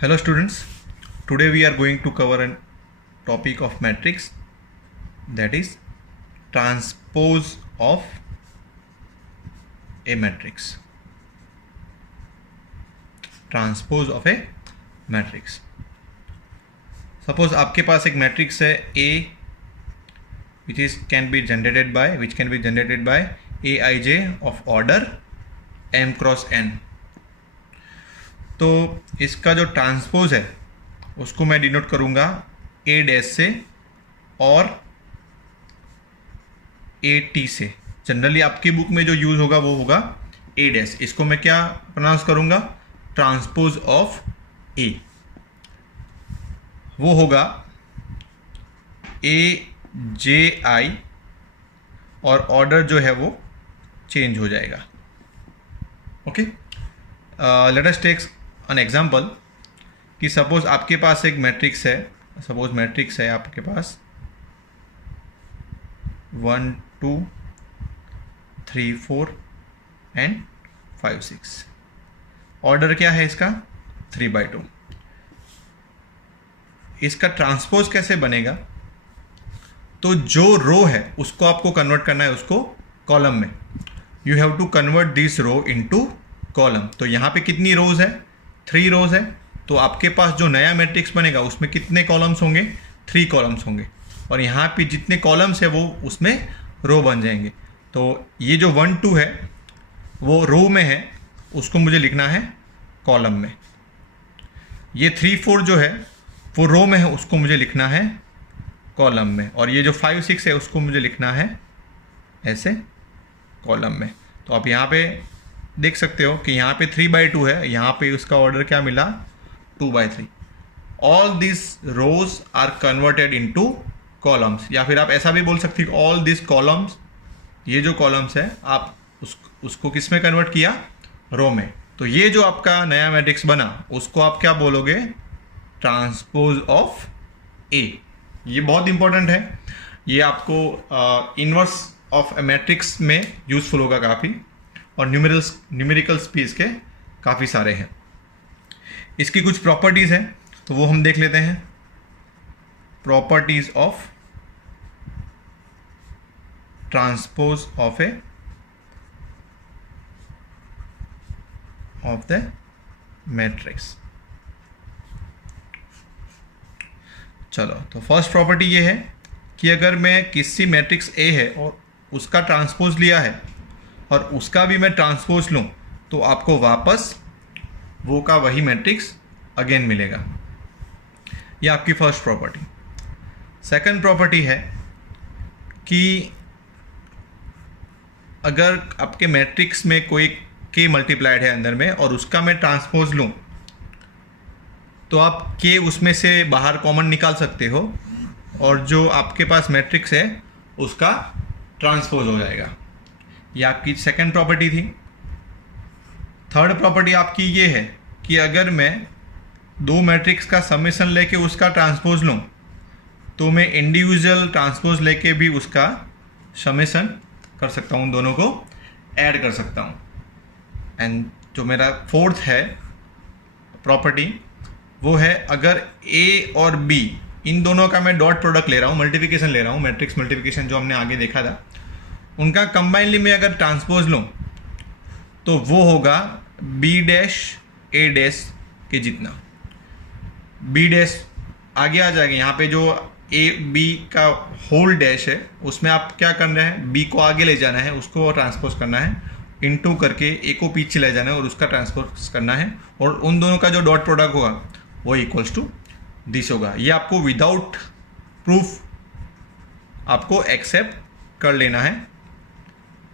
Hello students, today we are going to cover a topic of matrix, that is transpose of a matrix. Transpose of a matrix. Suppose आपके पास एक matrix है A which can be generated by Aij of order m cross n. तो इसका जो transpose है उसको मैं डिनोट करूंगा ए डैश से और ए टी से. जनरली आपकी बुक में जो यूज होगा वो होगा ए डैश. इसको मैं क्या प्रोनाउंस करूंगा? ट्रांसपोज ऑफ ए. वो होगा ए जे आई और ऑर्डर जो है वो चेंज हो जाएगा. Okay, let us take an example कि सपोज आपके पास एक मैट्रिक्स है. सपोज मैट्रिक्स है आपके पास 1 2 3 4 एंड 5 6. ऑर्डर क्या है इसका? 3/2. इसका ट्रांसपोज कैसे बनेगा? तो जो रो है उसको आपको कन्वर्ट करना है उसको कॉलम में. You have to convert this row into column. तो यहाँ पे कितनी रोज है? 3 रोज है. तो आपके पास जो नया मैट्रिक्स बनेगा उसमें कितने कॉलम्स होंगे? 3 कॉलम्स होंगे. और यहाँ पे जितने कॉलम्स है वो उसमें रो बन जाएंगे. तो ये जो 1 2 है वो रो में है, उसको मुझे लिखना है कॉलम में. ये 3 4 जो है वो रो में है, उसको मुझे लिखना है कॉलम में. और ये जो 5 6 है उसको मुझे लिखना है ऐसे कॉलम में. तो आप यहाँ पे देख सकते हो कि यहाँ पे 3/2 है, यहाँ पे उसका ऑर्डर क्या मिला? 2/3. All this rows are converted into columns. या फिर आप ऐसा भी बोल सकते हो ऑल दिस कॉलम्स, ये जो कॉलम्स है आप उसको किस में कन्वर्ट किया? रो में. तो ये जो आपका नया मैट्रिक्स बना उसको आप क्या बोलोगे? ट्रांसपोज ऑफ ए. ये बहुत इंपॉर्टेंट है. ये आपको इनवर्स ऑफ ए मैट्रिक्स में यूजफुल होगा काफ़ी. और न्यूमेरिकल स्पीच के काफ़ी सारे हैं. इसकी कुछ प्रॉपर्टीज़ हैं तो वो हम देख लेते हैं. Properties of transpose of the matrix. चलो, तो फर्स्ट प्रॉपर्टी ये है कि अगर मैं किसी मैट्रिक्स ए है और उसका ट्रांसपोज लिया है और उसका भी मैं ट्रांसपोज लूँ तो आपको वापस वो का वही मैट्रिक्स अगेन मिलेगा. ये आपकी फर्स्ट प्रॉपर्टी. सेकंड प्रॉपर्टी है कि अगर आपके मैट्रिक्स में कोई के मल्टीप्लाइड है अंदर में और उसका मैं ट्रांसपोज लूँ तो आप के उसमें से बाहर कॉमन निकाल सकते हो और जो आपके पास मैट्रिक्स है उसका ट्रांसपोज हो जाएगा. ये आपकी सेकंड प्रॉपर्टी थी. थर्ड प्रॉपर्टी आपकी ये है कि अगर मैं दो मैट्रिक्स का समेशन लेके उसका ट्रांसपोज लूँ तो मैं इंडिविजुअल ट्रांसपोज लेके भी उसका समेशन कर सकता हूँ, दोनों को ऐड कर सकता हूँ. एंड जो मेरा फोर्थ है प्रॉपर्टी वो है अगर ए और बी इन दोनों का मैं डॉट प्रोडक्ट ले रहा हूँ, मल्टीप्लिकेशन ले रहा हूँ, मैट्रिक्स मल्टीप्लिकेशन जो हमने आगे देखा था, उनका कंबाइनली में अगर ट्रांसपोज लूँ तो वो होगा बी डैश ए डैश के जितना. बी डैश आगे आ जाएगा. यहाँ पे जो ए बी का होल डैश है उसमें आप क्या करना है? बी को आगे ले जाना है, उसको ट्रांसपोज करना है, इनटू करके ए को पीछे ले जाना है और उसका ट्रांसपोज करना है. और उन दोनों का जो डॉट प्रोडक्ट होगा वो इक्वल्स टू दिस होगा. ये आपको विदाउट प्रूफ आपको एक्सेप्ट कर लेना है.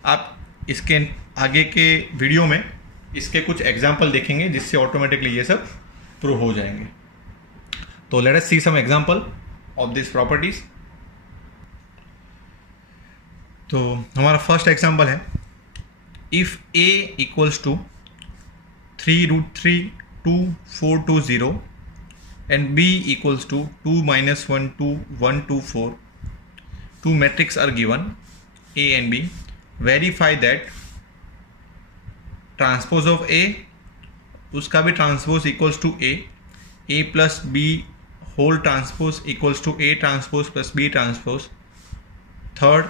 आप इसके आगे के वीडियो में इसके कुछ एग्जाम्पल देखेंगे जिससे ऑटोमेटिकली ये सब प्रूव हो जाएंगे. तो let us see some example of this properties. तो हमारा फर्स्ट एग्जाम्पल है if a equals to 3√3 2 4 2 0 and b equals to 2 minus 1 2 1 2 4. Two matrices are given a and b. Verify that transpose of A उसका भी transpose equals to A A plus B whole transpose equals to A transpose plus B transpose. Third,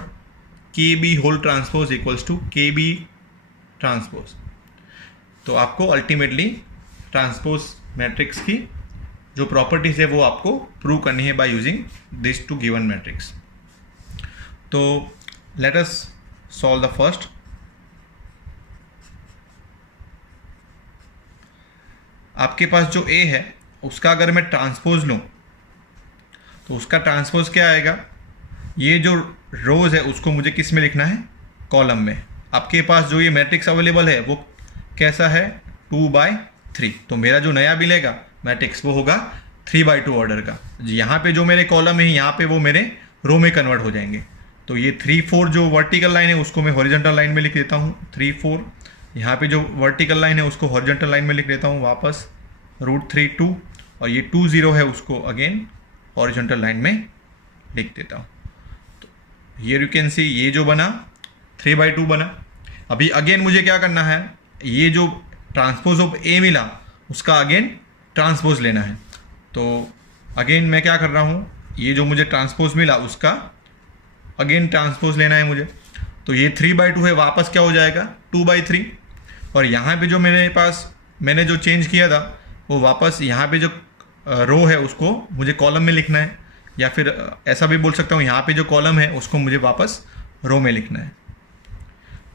k B whole transpose equals to k B transpose. तो आपको ultimately transpose matrix की जो properties है वो आपको prove करनी है by using this two given matrix. तो let us solve the first. आपके पास जो ए है उसका अगर मैं ट्रांसपोज लूँ तो उसका ट्रांसपोज क्या आएगा, ये जो रोज है उसको मुझे किस में लिखना है, कॉलम में। आपके पास जो ये मैट्रिक्स अवेलेबल है वो कैसा है, 2/3। तो मेरा जो नया मिलेगा मैट्रिक्स वो होगा 3/2 ऑर्डर का। यहाँ पे जो मेरे कॉलम है यहाँ पे वो मेरे रो में कन्वर्ट हो जाएंगे। तो ये 3-4 जो वर्टिकल लाइन है उसको मैं हॉरिजॉन्टल लाइन में लिख देता हूँ 3-4। यहाँ पे जो वर्टिकल लाइन है उसको हॉरिजॉन्टल लाइन में लिख देता हूँ वापस √3 2, और ये 2 0 है उसको अगेन हॉरिजॉन्टल लाइन में लिख देता हूँ। तो हियर यू कैन सी ये जो बना 3/2 बना। अभी अगेन मुझे क्या करना है, ये जो ट्रांसपोज ऑफ ए मिला उसका अगेन ट्रांसपोज लेना है। तो अगेन मैं क्या कर रहा हूँ, ये जो मुझे ट्रांसपोज मिला उसका अगेन ट्रांसपोज लेना है मुझे। तो ये 3/2 है, वापस क्या हो जाएगा 2/3। और यहाँ पे जो मेरे पास मैंने जो चेंज किया था वो वापस यहाँ पे जो रो है उसको मुझे कॉलम में लिखना है, या फिर ऐसा भी बोल सकता हूँ यहाँ पे जो कॉलम है उसको मुझे वापस रो में लिखना है।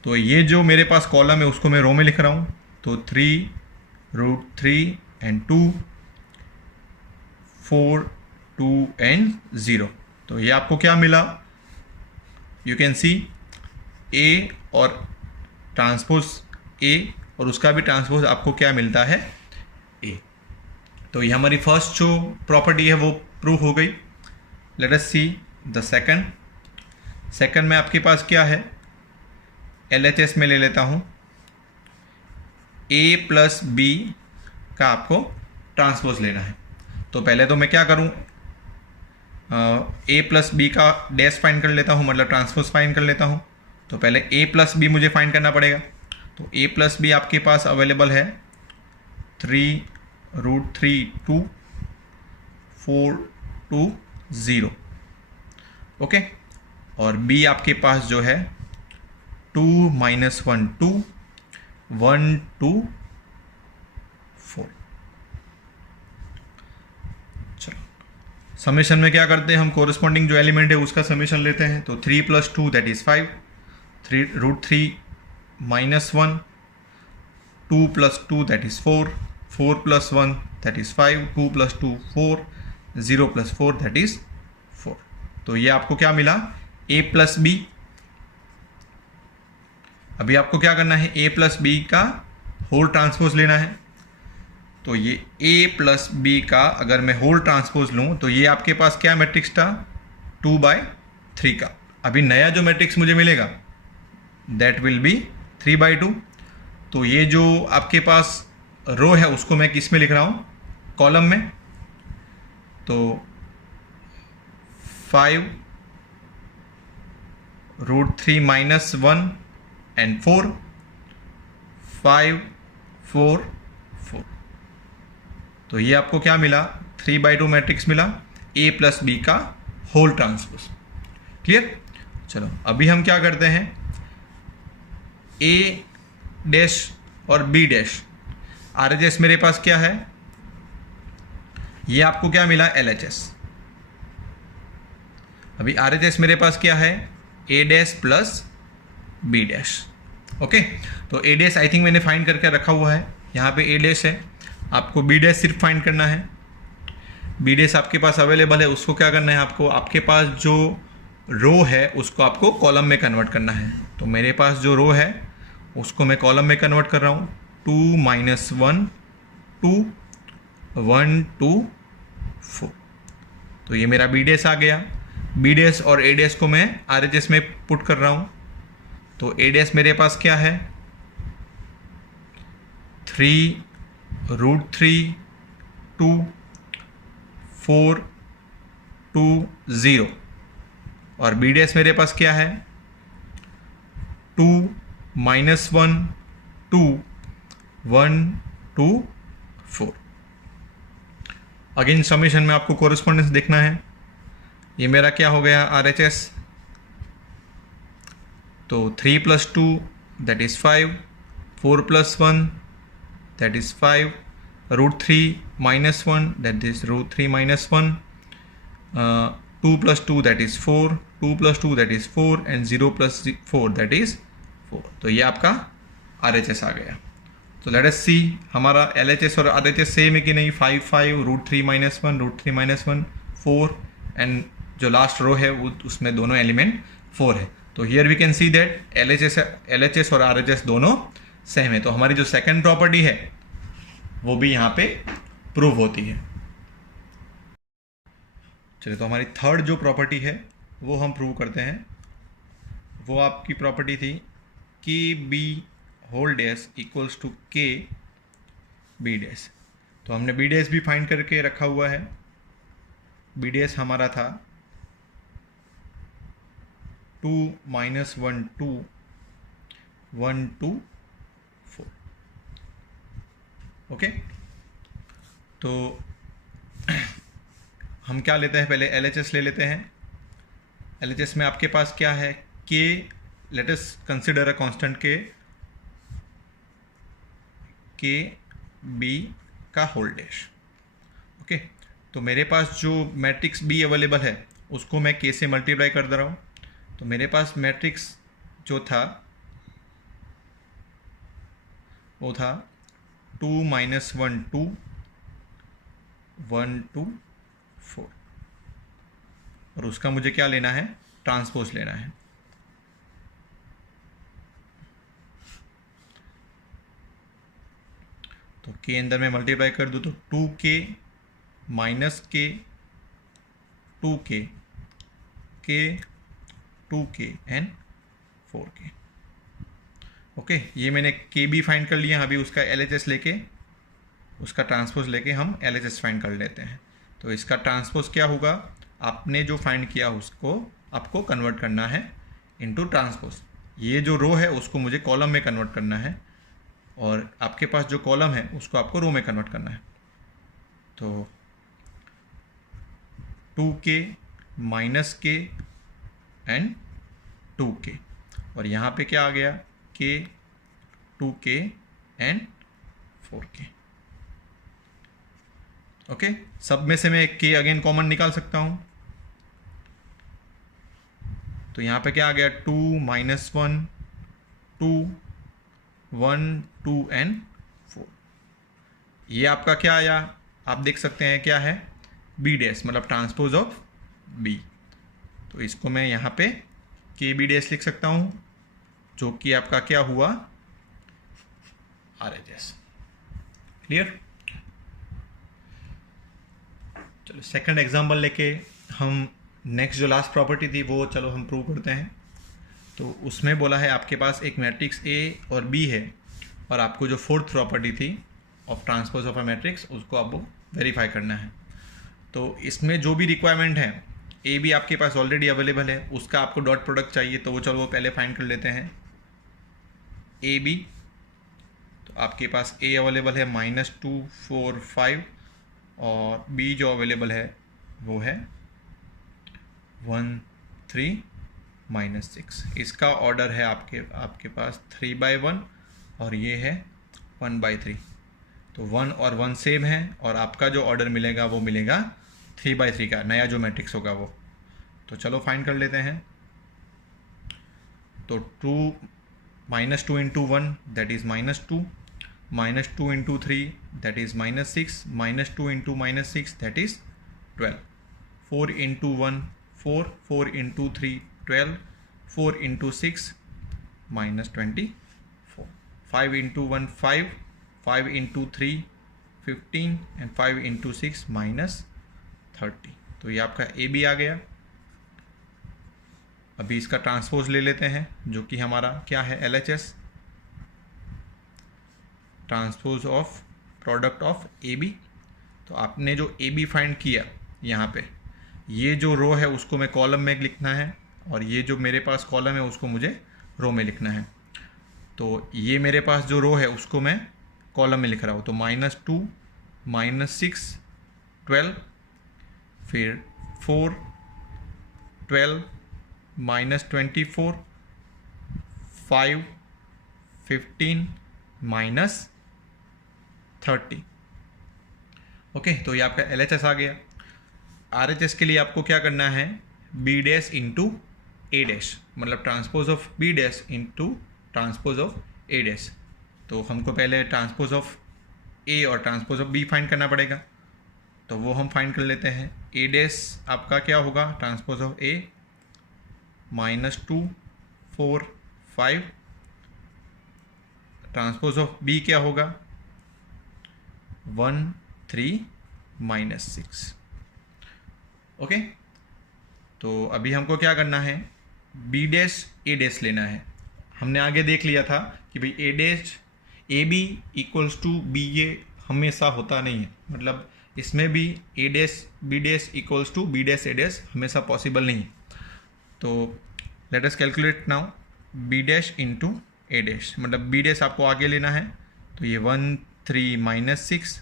तो ये जो मेरे पास कॉलम है उसको मैं रो में लिख रहा हूँ। तो 3 √3 and 2 4 2 and 0। तो ये आपको क्या मिला, यू कैन सी ए और ट्रांसपोज ए और उसका भी ट्रांसपोज आपको क्या मिलता है, ए। तो ये हमारी फर्स्ट जो प्रॉपर्टी है वो प्रूव हो गई। Late us see the second में आपके पास क्या है, LHS में ले लेता हूँ A प्लस बी का आपको ट्रांसपोज लेना है। तो पहले तो मैं क्या करूँ, A प्लस बी का डैश फाइंड कर लेता हूँ, मतलब ट्रांसपोज फाइंड कर लेता हूँ। तो पहले A प्लस बी मुझे फाइंड करना पड़ेगा। तो A प्लस बी आपके पास अवेलेबल है 3 √3 2 4 2 0, ओके। और B आपके पास जो है 2 - 1 2 1 2 4। चलो समेशन में क्या करते हैं, हम कोरिस्पॉन्डिंग जो एलिमेंट है उसका समेशन लेते हैं। तो 3 + 2 that is 5, 3 √3 - 1 2 + 2 that is 4, 4 + 1 that is 5, 2 + 2 4, 0 + 4 that is 4। तो ये आपको क्या मिला, A प्लस बी। अभी आपको क्या करना है, A प्लस बी का होल ट्रांसपोज लेना है। तो ये A प्लस बी का अगर मैं होल ट्रांसपोज लूँ तो ये आपके पास क्या मैट्रिक्स था, 2/3 का। अभी नया जो मैट्रिक्स मुझे मिलेगा दैट विल बी 3/2। तो ये जो आपके पास रो है उसको मैं किस में लिख रहा हूँ, कॉलम में। तो 5 √3 - 1 and 4 5 4 4। तो ये आपको क्या मिला, 3/2 मैट्रिक्स मिला, A प्लस बी का होल ट्रांसपोज। क्लियर। चलो अभी हम क्या करते हैं, A डैश और B डैश RHS मेरे पास क्या है, ये आपको क्या मिला, LHS। अभी RHS मेरे पास क्या है, A dash plus B dash, okay. तो A डैश आई थिंक मैंने फाइंड करके रखा हुआ है, यहाँ पे A डैश है, आपको B डैश सिर्फ फाइंड करना है। B डैश आपके पास अवेलेबल है, उसको क्या करना है आपको, आपके पास जो रो है उसको आपको कॉलम में कन्वर्ट करना है। तो मेरे पास जो रो है उसको मैं कॉलम में कन्वर्ट कर रहा हूँ। 2 - 1 2 1 2 4। तो ये मेरा B डैश आ गया। B डैश और A डैश को मैं RHS में पुट कर रहा हूँ। तो A डैश मेरे पास क्या है, 3 √3 2 4 2 0। और B डैश मेरे पास क्या है, 2 - 1 2 1 2 4। अगेन समीशन में आपको कोरिस्पोंडेंस देखना है। ये मेरा क्या हो गया RHS, तो 3 + 2 that is 5, 4 + 1 that is 5, √3 - 1 that is √3 - 1, 2 + 2 that is 4, 2 + 2 that is 4 and 0 + 4 that is 4। तो ये आपका RHS आ गया। तो लेट अस सी हमारा LHS और RHS सेम है कि नहीं। 5 5 √3 - 1 √3 - 1 4 एंड जो लास्ट रो है वो उसमें दोनों एलिमेंट 4 है। तो here we can see that LHS और RHS दोनों सेम है। तो हमारी जो सेकंड प्रॉपर्टी है वो भी यहाँ पे प्रूव होती है। चलिए, तो हमारी थर्ड जो प्रॉपर्टी है वो हम प्रूव करते हैं। वो आपकी प्रॉपर्टी थी कि B whole dash equals to K B dash. तो हमने B डैश भी फाइंड करके रखा हुआ है। B डैश हमारा था 2 - 1 2 1 2 4। ओके, तो हम क्या लेते हैं, पहले LHS ले लेते हैं। LHS में आपके पास क्या है, K, let us consider a constant K B का होल डैश। ओके, तो मेरे पास जो मैट्रिक्स B अवेलेबल है उसको मैं K से मल्टीप्लाई कर दे रहा हूँ। तो मेरे पास मैट्रिक्स जो था वो था 2 - 1 2 1 2 4, और उसका मुझे क्या लेना है, ट्रांसपोज लेना है। तो K अंदर में मल्टीप्लाई कर दूँ तो 2K - K 2K K 2K and 4K। Okay, ये मैंने K भी फाइंड कर लिया। अभी उसका LHS लेके, उसका ट्रांसपोज लेके हम LHS फाइंड कर लेते हैं। तो इसका ट्रांसपोज क्या होगा, आपने जो फाइंड किया उसको आपको कन्वर्ट करना है इनटू ट्रांसपोज। ये जो रो है उसको मुझे कॉलम में कन्वर्ट करना है, और आपके पास जो कॉलम है उसको आपको रो में कन्वर्ट करना है। तो 2K - K एंड 2K, और यहाँ पे क्या आ गया, K 2K and 4K। Okay, सब में से मैं एक K अगेन कॉमन निकाल सकता हूँ। तो यहाँ पे क्या आ गया, 2 - 1 2 1 2 एंड 4। ये आपका क्या आया, आप देख सकते हैं क्या है, B डैश, मतलब ट्रांसपोज ऑफ B। तो इसको मैं यहाँ पे K B डैश लिख सकता हूँ, जो कि आपका क्या हुआ, RHS। क्लियर। चलो सेकंड एग्जांपल लेके हम नेक्स्ट जो लास्ट प्रॉपर्टी थी वो चलो हम प्रूव करते हैं। तो उसमें बोला है आपके पास एक मैट्रिक्स A और B है, और आपको जो फोर्थ प्रॉपर्टी थी of transpose of a matrix उसको आपको वेरीफाई करना है। तो इसमें जो भी रिक्वायरमेंट है, A B आपके पास ऑलरेडी अवेलेबल है, उसका आपको डॉट प्रोडक्ट चाहिए, तो वो चलो वो पहले फाइंड कर लेते हैं। A B, तो आपके पास A अवेलेबल है -2 4 5, और B जो अवेलेबल है वो है 1 3 -6। इसका ऑर्डर है आपके पास 3/1, और ये है 1/3। तो 1 और 1 सेम है, और आपका जो ऑर्डर मिलेगा वो मिलेगा 3/3 का, नया जो मैट्रिक्स होगा वो। तो चलो फाइंड कर लेते हैं। तो 2 -2 × 1 that is -2, -2 × 3 that is -6, -2 × -6 that is 12, 4 × 1 4, 4 × 3 12, 4 × 6 -24, 5 × 1 5, 5 × 3 15 and 5 × 6 -30। तो ये आपका A B आ गया। अभी इसका ट्रांसपोज ले लेते हैं, जो कि हमारा क्या है, LHS, transpose of product of A B। तो आपने जो A B फाइंड किया यहाँ पे, ये जो रो है उसको मैं कॉलम में लिखना है, और ये जो मेरे पास कॉलम है उसको मुझे रो में लिखना है। तो ये मेरे पास जो रो है उसको मैं कॉलम में लिख रहा हूँ। तो -2 -6 12, फिर 4, 12 माइनस 24, 5, 15 माइनस 30। ओके, तो ये आपका LHS आ गया। RHS के लिए आपको क्या करना है, B dash into A dash, मतलब transpose of B dash into transpose of A dash. तो हमको पहले ट्रांसपोज ऑफ A और ट्रांसपोज ऑफ B फाइंड करना पड़ेगा, तो वो हम फाइंड कर लेते हैं। A डैश आपका क्या होगा, transpose of A -2, 4, 5, transpose of B क्या होगा, 1, 3, -6। ओके, तो अभी हमको क्या करना है, B डैश A डैश लेना है। हमने आगे देख लिया था कि भाई A dash AB equals to BA हमेशा होता नहीं है, मतलब इसमें भी A dash B dash equals to B dash A dash हमेशा पॉसिबल नहीं। तो let us calculate now B dash into A dash, मतलब B डैश आपको आगे लेना है, तो ये 1, 3, -6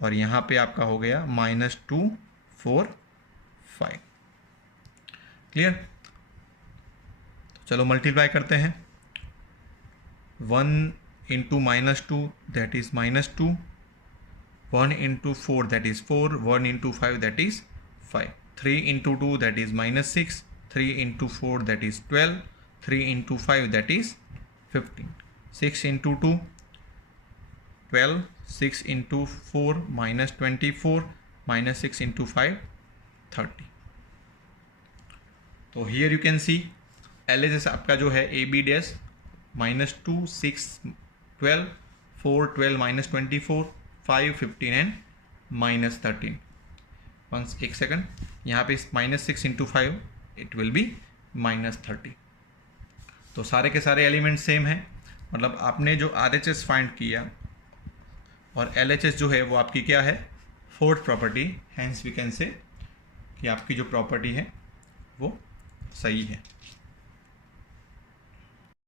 और यहाँ पे आपका हो गया -2, 4, 5। क्लियर? चलो मल्टीप्लाई करते हैं। 1 into -2 that is -2, 1 into 4 that is 4, 1 into 5 that is 5, 3 into 2 that is -6, 3 into 4 that is 12, 3 into 5 that is 15, 6 into 2 12, 6 into 4 -24, -6 into 5 30। तो here you can see LHS आपका जो है AB डैश -2, 6, 12, 4, 12 -24, 5, 15 एंड -13। वंस एक second, यहाँ पे -6 into 5 it will be -30। तो सारे के सारे एलिमेंट सेम हैं, मतलब आपने जो RHS फाइंड किया और LHS जो है वो आपकी क्या है, fourth property. Hence we can say कि आपकी जो प्रॉपर्टी है वो सही है।